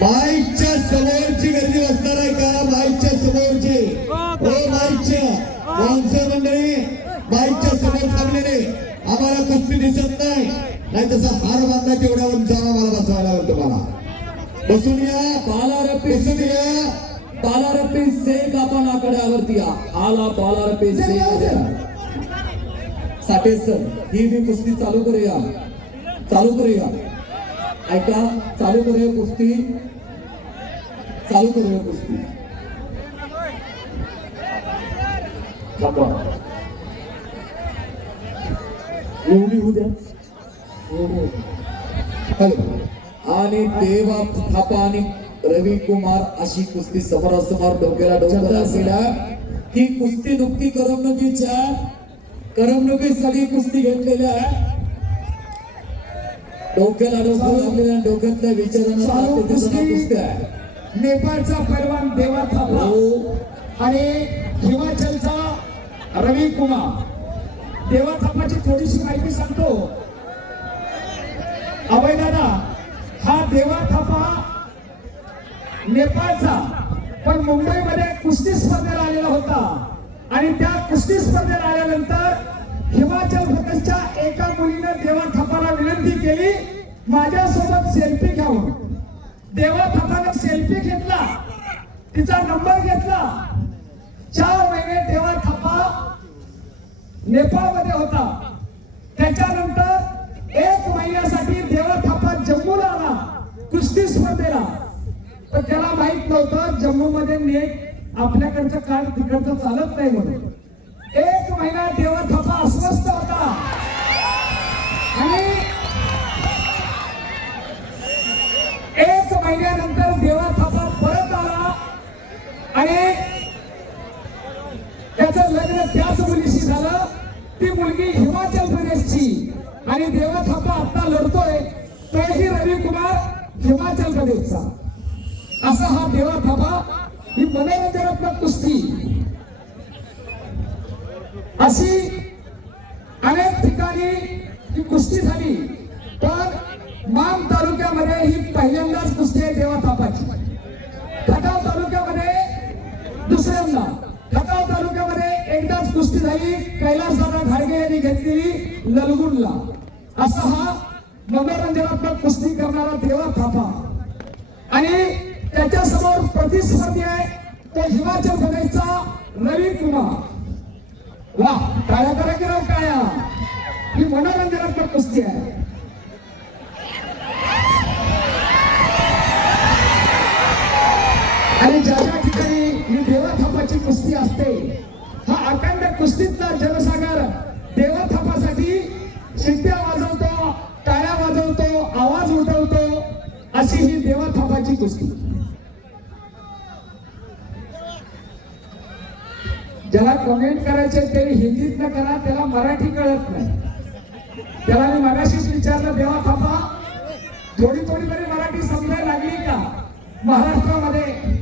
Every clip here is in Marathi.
माईकच्या समोरची गर्दी बसणार आहे का? माईकच्या समोरची हो माईकच्या. माणसं मंडळी माईकच्या समोर थांबलेले. आम्हाला कुस्ती दिसत नाही. नाही तसा हार बांधला तेवढ्या उंचावर मला बसवायला लागेल तुम्हाला. बसून या. बालारपी बसून या. बालारपी शेख आपण आकड्यावरती. आला बालारपी शेख साठे सर ही बी कुस्ती चालू करूया. चालू करूया. ऐका चालू करूया कुस्ती. चालू करूया कुस्ती. एवढी होऊ द्या. हॅलो. आणि देवा थापा आणि रवी कुमार अशी कुस्ती समोरासमोर डोक्याला डोक्याला असलेल्या ही कुस्ती नुकती करमणुकीच्या करमणुकीत सगळी कुस्ती घेतलेल्या आहे डोक्याला डोकं लागलेल्या डोक्यातल्या विचारांना नेपाळचा पैलवान देवा थापा हो. आणि हिमाचलचा रवी कुमार. देवा थापाची थोडीशी माहिती सांगतो. अभय दादा हा देवा थापा नेपाळचा. पण मुंबईमध्ये कुस्ती स्पर्धेला आलेला होता. आणि त्या कुस्ती स्पर्धेला आल्यानंतर हिमाचल प्रदेशच्या एका मुलीने देवा थापाला विनंती केली माझ्यासोबत सेल्फी घ्यावं. देवा थापानं सेल्फी घेतला. तिचा नंबर घेतला. चार महिने देवा थापा. नेपाळमध्ये होता. त्याच्यानंतर एक महिन्यासाठी देवा थापा जम्मूला आला. कुस्ती स्पर्धेला. पण त्याला माहीत नव्हतं जम्मू मध्ये नेट आपल्याकडचं कार्ड तिकडचं चालत नाही म्हणून. एक महिना देवा थापा अस्वस्थ होता. आणि एक महिन्यानंतर देवा थापा परत आला. आणि त्याचं लग्न त्याच मुलीशी झालं. ती मुलगी हिमाचल प्रदेशची. आणि देवा थापा आता लढतोय. तोही रवी कुमार हिमाचल प्रदेशचा. असा हा देवा थापा. ही मनोरंजनात्मक कुस्ती. अशी अनेक ठिकाणी घेतलेली ललगुणला असा हा मनोरंजनात्मक कुस्ती करणारा देवा थापा. आणि त्याच्यासमोर प्रतिस्पर्धी आहे तो हिमाचल प्रदेशचा रवी कुमार. वा काय करा की राव टाळ्या? ही मनोरंजनात्मक कुस्ती आहे. आणि ज्या ज्या ठिकाणी ही देवा थापाची कुस्ती असते हा अखंड कुस्तीतला जनसागर अशी ही देवा थापाची कुस्ती. ज्याला कमेंट करायचे तरी हिंदीत न करा त्याला मराठी कळत नाही. त्याला मी मगाशीच विचारलं देवा थापा थोडी थोडी तरी मराठी समजायला लागली का महाराष्ट्रामध्ये?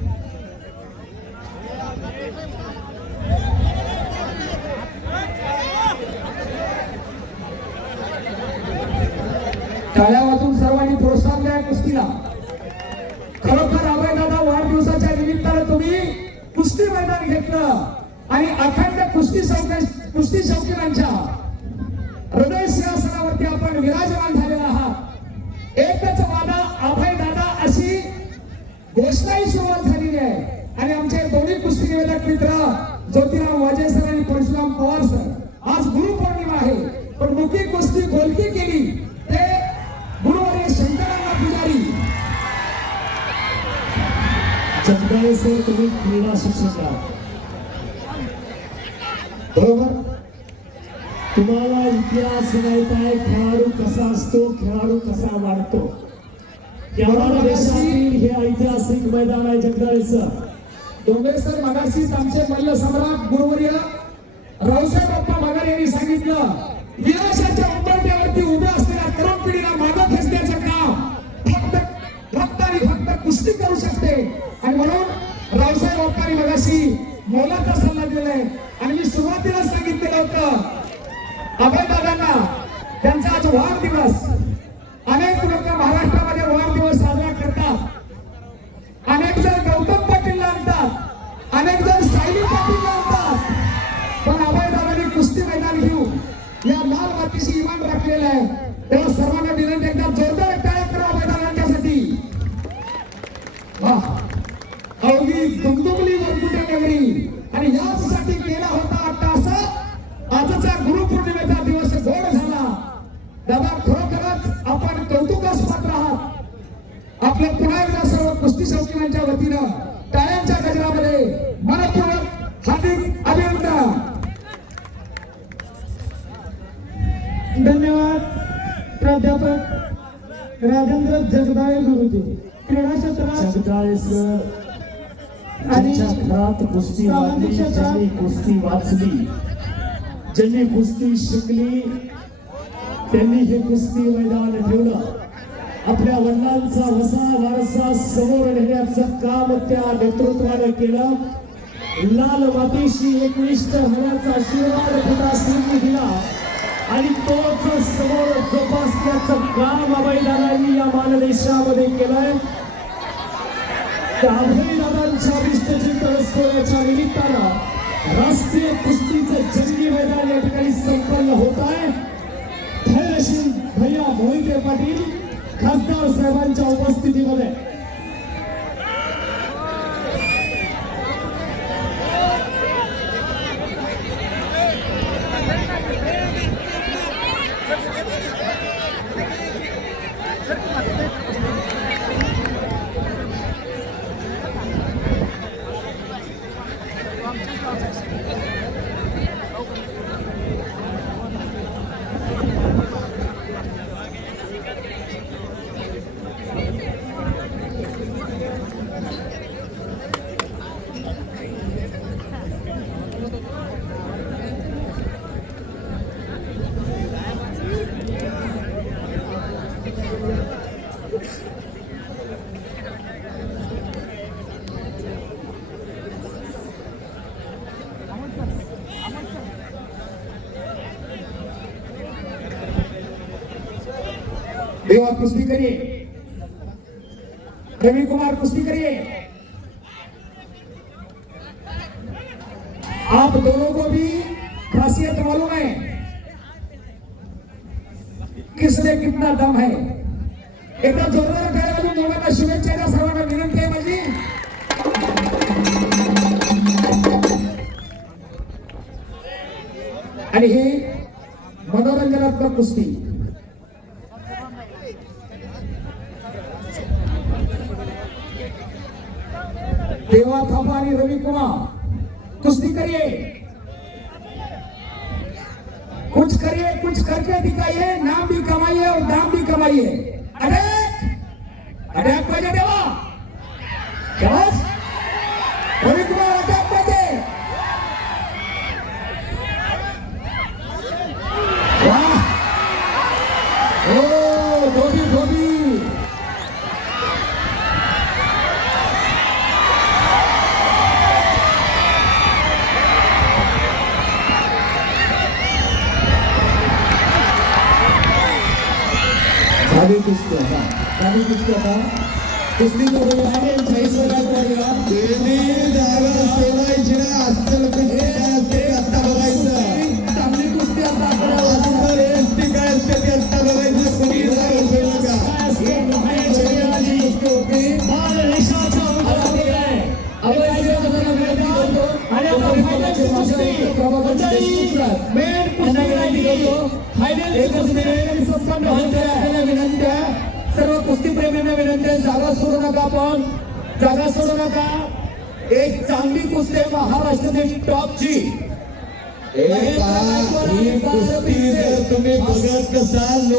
टाळ्या वाजून घेतलं. आणि अखंड कुस्ती शौक कुस्ती शौकीनांच्या हृदय सिंहासनावरती आपण विराजमान झालेला आहात. एकच वादा अभय दादा अशी घोषणाही सुरुवात झालेली आहे. आणि आमचे दोन्ही कुस्ती निवेदक मित्र ज्योतिराम वाजे सर आणि परशुराम पवार सर आज गुरु पौर्णिमा आहे. पण मुखी कुस्ती गोलकी केली. ते गुरुवारी शंकरांना पुजारी. जगदाळे सर तुम्ही क्रीडा शिक्षक आहात. बरोबर? तुम्हाला इतिहास माहीत आहे खेळाडू कसा असतो खेळाडू कसा वाढतो. केवढा देशातील हे ऐतिहासिक मैदान आहे जगदाळे सर मगाशीच आमचे मल्ल सम्राट गुरुवर्य रावसाहेब बाप्पा मगर यांनी सांगितलं विनाशाच्या उंबरट्यावरती उभ्या असलेल्या तरुण पिढीला मागं खेचण्याचं काम फक्त फक्त आणि फक्त कुस्ती करू शकते. आणि म्हणून बोलत सल्ला दिलाय आणि मी सुरुवातीला सांगितलेलं होतं अभयदादांना त्यांचा आज वाढदिवस. अनेक लोक महाराष्ट्रामध्ये वाढदिवस साजरा करतात. अनेक जण गौतम पाटीलला आणतात. अनेक जण सायली पाटीलला आणतात. पण अभय अभयदादांनी कुस्ती मैदान घेऊ या लाल मातीशी इमान राखलेलं आहे. तेव्हा सर्वांना विनंती एकदा जोरदार प्राध्यापक राजेंद्र जगदाळे गुरुजी क्रीडा क्षेत्रात आणि कुस्ती ज्यांनी कुस्ती वाचली ज्यांनी कुस्ती शिकली त्यांनी हे कुस्ती मैदान ठेवलं. आपल्या वडिलांचा वसा वारसा समोर नेण्याचं काम त्या नेतृत्वानं केलं. लाल मातीशी एकनिष्ठ होण्याचा आशीर्वाद दिला. आणि तोच समोर जोपासण्याचं काम अभयदादांनी या मानदेशामध्ये केलंय. त्या अभयदादांच्या विष्टचिंतन सोहळ्याच्या निमित्तानं राष्ट्रीय कुस्तीचं जंगी मैदान या ठिकाणी संपन्न होत आहे. धैर्यशील भैया मोहिते पाटील खासदार साहेबांच्या उपस्थितीमध्ये. देवा कुस्ती करिए। रवि कुमार कुश्ती करिए। आप दोनों को भी खासियत मालूम है। किसने कितना दम है? एकदा जोरदार टाळ्या वाजून दोघांना शुभेच्छा सर्वांना विनंती आहे माझी आणि ही मनोरंजनात्मक कुस्ती देवा थापा आणि रवि कुमार. कुस्ती करिए कुछ करिए कुछ करके दिखाइए. नाम भी कमाइए और दाम भी कमाइए. अटैक! अटैक पाहिजे देवा बस रवि कुमार अटॅक पाहिजे वाह ओ धोबी धोबी झाली कुस्ती आता झाली कुस्ती आता कुस्ती करून आहे चाळीस वर्गात त्यांनी जागा सोडायची ना अस्सल कुस्ती काय असते ते आता बघायचं. चांगली कुस्ती आता आपल्याला अस्सल एसटी काय असते ते आता बघायचं कोणी जागा सोडू नका सर्व कुस्तीप्रेमींना विनंती आहे जागा सोडू नका आपण. जागा सोडू नका. एक चांगली कुस्ती आहे महाराष्ट्रातील टॉपची ही कुस्ती जर तुम्ही बघत असाल